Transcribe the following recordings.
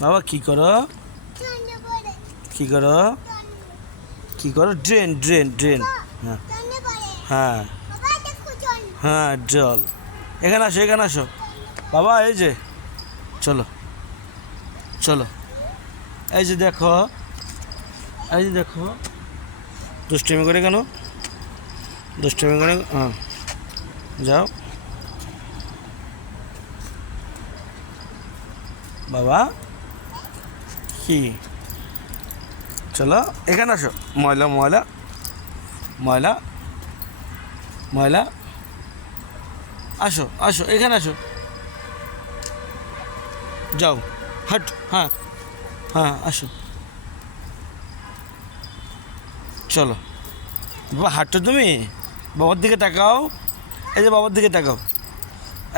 বাবা কি করো কি করো কি করো ড্রেন ড্রেন ড্রেন হ্যাঁ হ্যাঁ হ্যাঁ জল এখানে আসো এখানে আসো বাবা এই যে চলো চলো এই যে দেখো এই যে দেখো দুষ্টামি করে কেন দুষ্টামি করে হ্যাঁ যাও বাবা কি চলো এখানে আসো ময়লা ময়লা ময়লা ময়লা আসো আসো এখানে আসো যাও হট হ্যাঁ হ্যাঁ আসো চলো বাবা হাঁটো তুমি বাবার দিকে তাকাও এই যে বাবার দিকে তাকাও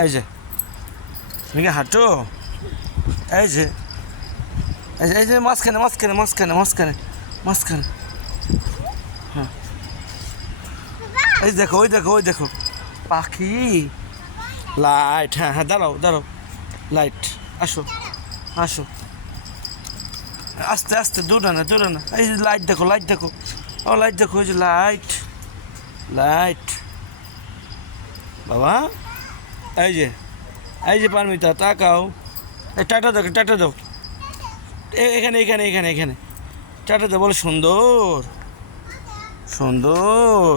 এই যে তুমি কি হাঁটো এই যে এই যে মাঝখানে মাঝখানে মাঝখানে মাঝখানে মাঝখানে হ্যাঁ এই দেখো ওই দেখো ওই দেখো পাখি লাইট হ্যাঁ হ্যাঁ দাঁড়াও দাঁড়াও লাইট আসো আসো আস্তে আস্তে দূরে না দূরে না এই যে লাইট দেখো লাইট দেখো ও লাইট দেখো ওই যে লাইট লাইট বাবা এই যে পারমিতা তাকাও এই টাটা দাও টাটা দাও এখানে এখানে এখানে এখানে টাটা দাও বলো সুন্দর সুন্দর